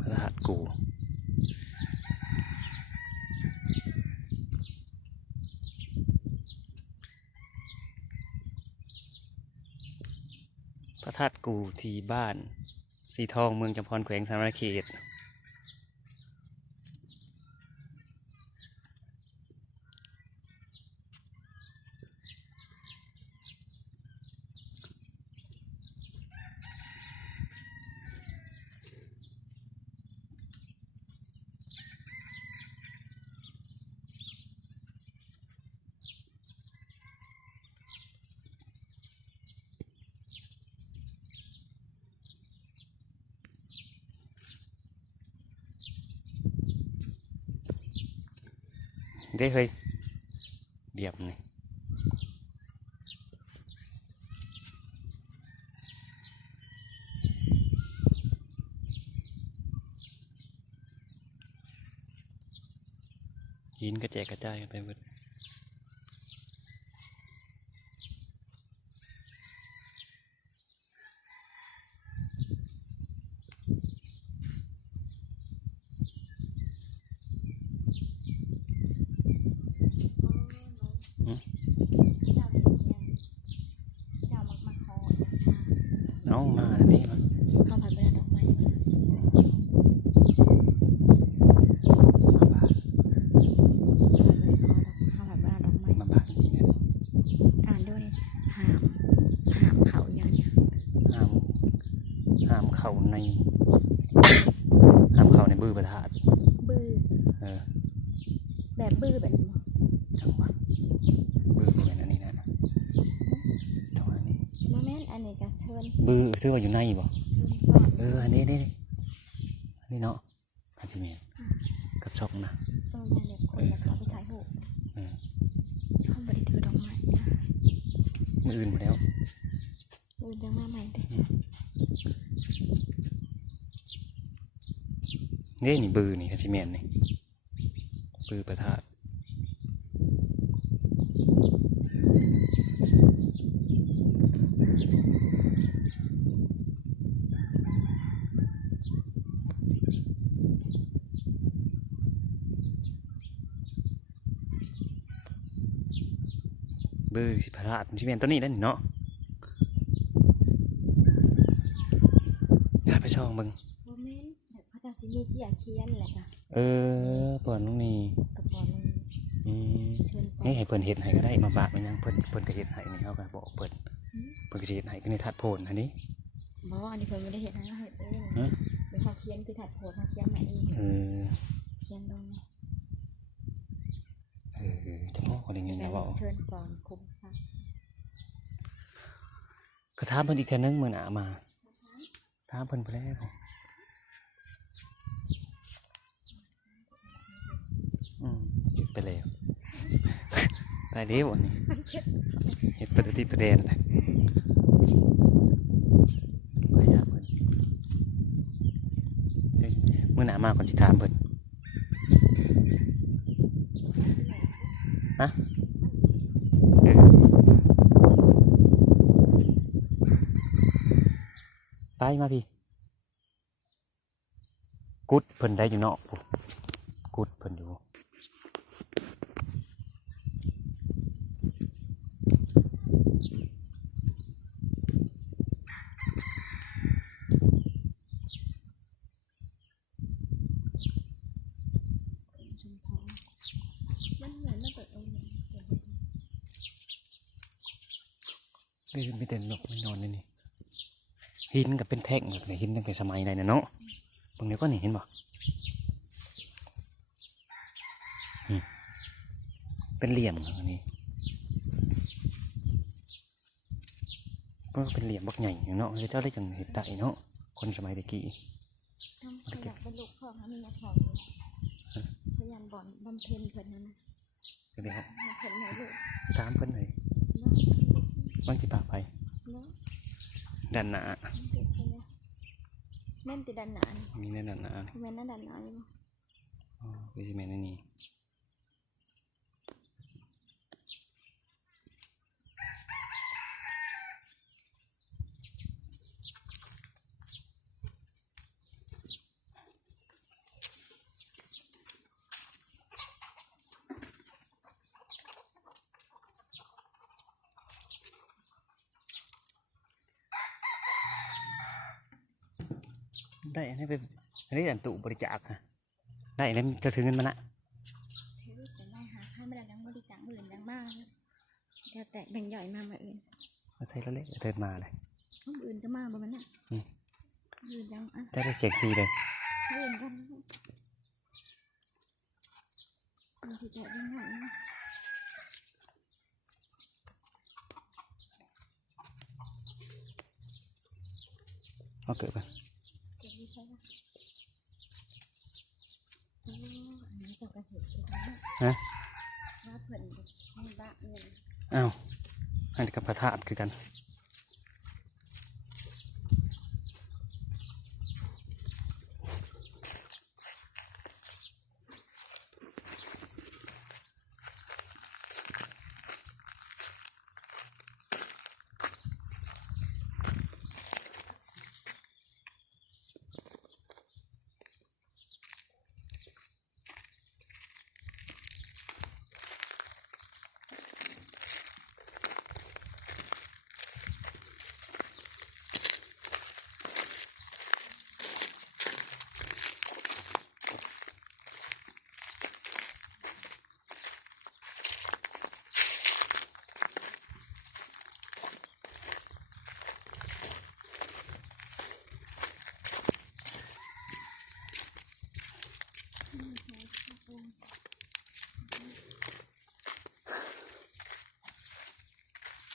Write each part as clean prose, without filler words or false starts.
พระธาตุกูพระธาตุกูที่บ้านสีทองเมืองจำพรแขวงสารเขตได้เคยเดียบนี่หินกระแจกกระจายกันไปหมดน้องมาแล้วนี่มันข้าวผัดเป็นดอกไม้ข้าวผัดเป็นดอกไม้มาบ้านนี่เนี่ย อ่านด้วยหามเขาอย่างเนี้ยห้ามเข้าในห้ามเข้าในบื้อพระธาตุบื้อแบบบื้อแบบนี้ จังหวะบื้อเหมือนอันนี้นะจังหวะนี้มาแม่นอันนี้ก็เชิญบื้อถือว่าอยู่ในบ่อันนี้เนาะอาจิเมนกับช็อกนะนั่นแหละคนแล้วเขาไปถ่ายรูปเขาบริถือดอกไม้มืออื่นหมดแล้วจะมาใหม่นี่บื้อนี่อาจิเมนนี่บื้อพระธาตุบื้อสิพระธาตุอาจิเมนตัวนี้ได้เนาะไปช่องมึงโมเมนต์แบบเขาจะมีเจียเคียนแหละค่ะเปิดน้องนี่กับปอนนึงนี่ให้เปิดเห็ดให้ก็ได้มาบะมันยังเปิดกระเห็ดให้นี่เขาก็บอกเปิดกระเห็ดให้ก็ในถาดโพนอันนี้บอกอันนี้เพิ่นไม่ได้เห็ดนะเห็ดเองเป็นเขาเคียนคือถัดโพดเขาเคียนใหม่เองเคียนลงเฉพาะคนอย่างนี้นะบอกเชิญก่อนคุ้มค่ะกระทาเพิ่นอีกแค่นึงมือหนามาท้าเพิ่นไปแล้วไปแล้วตายเลี้ยวอันนี้เห็ดปฏิทินประเด็นเลยขออนุญาตเพิ่นมือหนามาก่อนสิถามเพิ่นฮะไปมาพี่กุดเพิ่นได้อยู่เนาะกุดเพิ่นอยู่มันเหมือนมันเปิดไม่เดินหรอกไม่นอนเลยนี่หินกับเป็นแท่งแบบไหนหินตั้งแต่สมัยไหนนะเนาะตรงนี้ก็นี่เห็นบ่เป็นเหลี่ยมอันนี้ก็เป็นเหลี่ยมบักใหญ่เนาะเจ้าได้จังเห็นได้เนาะคนสมัยตะกี้เป็นลูกพ่อเขามีมาถอดพยานบ่อนบำเพ็ญเพิ่นนั่นนะเดี๋ยวครับเพิ่นไหนลูกตามเพิ่นเลยบางทีปากไปดันหนาแม่นติดันหนามีแน่ดันหนาแม่นนั่นดันหนาอยู่คือแม่นนี่ ได้อันนี้ไปอันนี้อันตุบริจาคฮะได้แล้วจะถือเงินมานะ ถือแต่ได้หาค่าไม่ได้ยังบริจาคอื่นยังมากเดี๋ยวแตกแบ่งย่อยมาอื่น มาใส่แล้วเล็กเดินมาเลย อื่นก็มาแบบนั้นน่ะอื่นยังอ่ะ จะได้เสียงซีเลย อื่นกันมันจะแตกยังไง เอาเกิดไป เก็บไว้ใช่ไหมอันนี้จะกระเห็ดใช่ไหม ฮะ ว่าเพื่อนให้บ้าเงิน อ้าวอันนี้กับพระธาตุคือกัน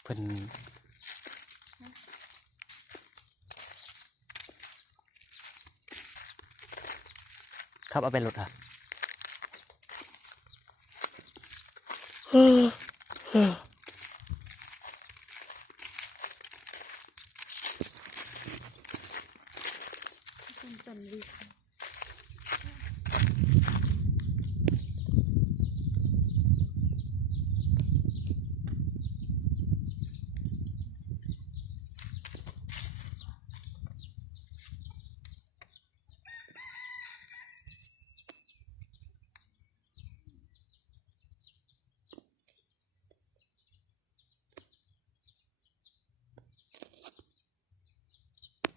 เพิ่นขับเอาไปรถอ่ะ เป็นต้นวิ